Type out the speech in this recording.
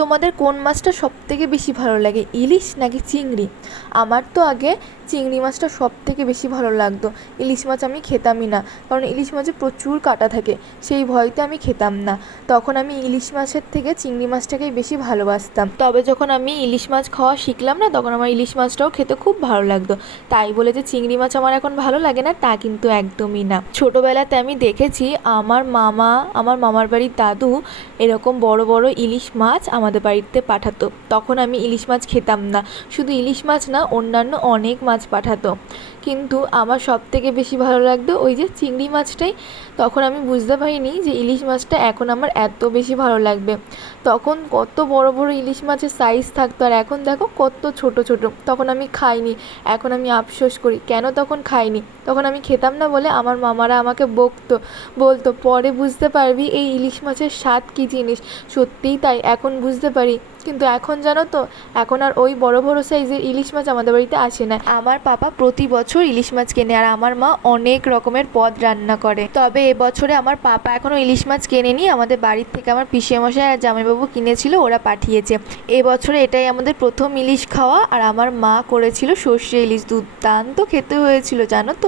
তোমাদের কোন মাছটা সবথেকে বেশি ভালো লাগে, ইলিশ নাকি চিংড়ি? আমার তো আগে চিংড়ি মাছটা সবথেকে বেশি ভালো লাগতো। ইলিশ মাছ আমি খেতামই না, কারণ ইলিশ মাছে প্রচুর কাঁটা থাকে, সেই ভয়তে আমি খেতাম না। তখন আমি ইলিশ মাছের থেকে চিংড়ি মাছটাকেই বেশি ভালোবাসতাম। তবে যখন আমি ইলিশ মাছ খাওয়া শিখলাম না, তখন আমার ইলিশ মাছটাও খেতে খুব ভালো লাগতো। তাই বলে যে চিংড়ি মাছ আমার এখন ভালো লাগে না তা কিন্তু একদমই না। ছোটোবেলাতে আমি দেখেছি আমার মামা, আমার মামার বাড়ির দাদু এরকম বড় বড় ইলিশ মাছ আমাদের বাড়িতে পাঠাতো। তখন আমি ইলিশ মাছ খেতাম না, শুধু ইলিশ মাছ না, অন্যান্য অনেক মাছ পাঠাতো, কিন্তু আমার সবথেকে বেশি ভালো লাগতো ওই যে চিংড়ি মাছটাই। তখন আমি বুঝতে পারিনি যে ইলিশ মাছটা এখন আমার এত বেশি ভালো লাগবে। তখন কত বড় বড় ইলিশ মাছের সাইজ থাকতো, আর এখন দেখো কত ছোট ছোট। তখন আমি খাইনি, এখন আমি আফসোস করি কেন তখন খাইনি। তখন আমি খেতাম না বলে আমার মামারা আমাকে বলতো পরে বুঝতে পারবি এই ইলিশ মাছের স্বাদ কী জিনিস। সত্যিই তাই, এখন বুঝতে পারি। কিন্তু এখন জানো তো, এখন আর ওই বড় বড় সাইজের ইলিশ মাছ আমাদের বাড়িতে আসে না। আমার পাপা প্রতি বছর ইলিশ মাছ কেনে, আর আমার মা অনেক রকমের পদ রান্না করে। তবে এবছরে আমার পাপা এখনও ইলিশ মাছ কেনেনি, আমাদের বাড়ির থেকে আমার পিসেমশাই আর জামাইবাবু কিনেছিল, ওরা পাঠিয়েছে। এবছরে এটাই আমাদের প্রথম ইলিশ খাওয়া, আর আমার মা করেছিল সর্ষে ইলিশ, দুর্দান্ত খেতে হয়েছিল জানো তো।